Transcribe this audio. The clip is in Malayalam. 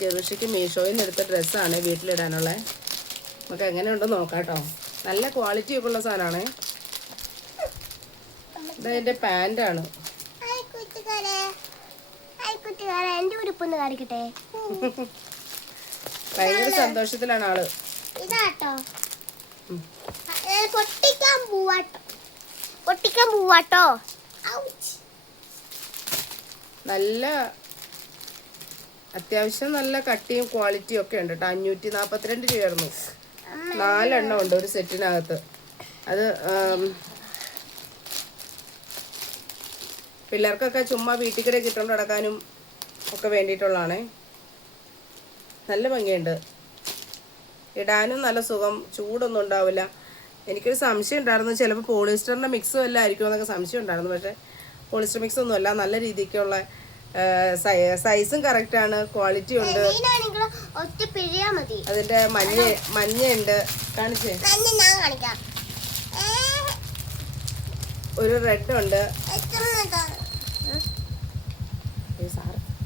ജെറുഷയ്ക്ക് മീഷോയിൽ നിന്ന് എടുത്ത ഡ്രസ്സാണ് വീട്ടിലിടാനുള്ള. നമുക്ക് എങ്ങനെയുണ്ടെന്ന് നോക്കാം കേട്ടോ. നല്ല ക്വാളിറ്റി ഒക്കെ ഉള്ള സാധനമാണ്. ഇതെൻ്റെ പാൻ്റാണ്. ഭയങ്കര സന്തോഷത്തിലാണ് ആള്. നല്ല അത്യാവശ്യം നല്ല കട്ടിയും ക്വാളിറ്റിയും ഒക്കെ ഉണ്ട് കേട്ടോ. 542 രൂപയായിരുന്നു. 4 എണ്ണം ഉണ്ട് ഒരു സെറ്റിനകത്ത്. അത് പിള്ളേർക്കൊക്കെ ചുമ്മാ വീട്ടിൽ കൂടെ കിട്ടുകൊണ്ട് നടക്കാനും ഒക്കെ വേണ്ടിയിട്ടുള്ളതാണ്. നല്ല ഭംഗിയുണ്ട്, ഇടാനും നല്ല സുഖം, ചൂടൊന്നും ഉണ്ടാവില്ല. എനിക്കൊരു സംശയം ഉണ്ടായിരുന്നു, ചിലപ്പോൾ പോളിസ്റ്ററിൻ്റെ മിക്സ് വല്ലതും ആയിരിക്കും എന്നൊക്കെ സംശയം ഉണ്ടായിരുന്നു. പക്ഷേ പോളിസ്റ്റർ മിക്സ് ഒന്നും അല്ല, നല്ല രീതിക്കുള്ള സൈസും കറക്റ്റാണ്, ക്വാളിറ്റി ഉണ്ട്. അതിൻ്റെ മഞ്ഞയുണ്ട്, കാണിച്ചേ. ഒരു റെഡ് ഉണ്ട്,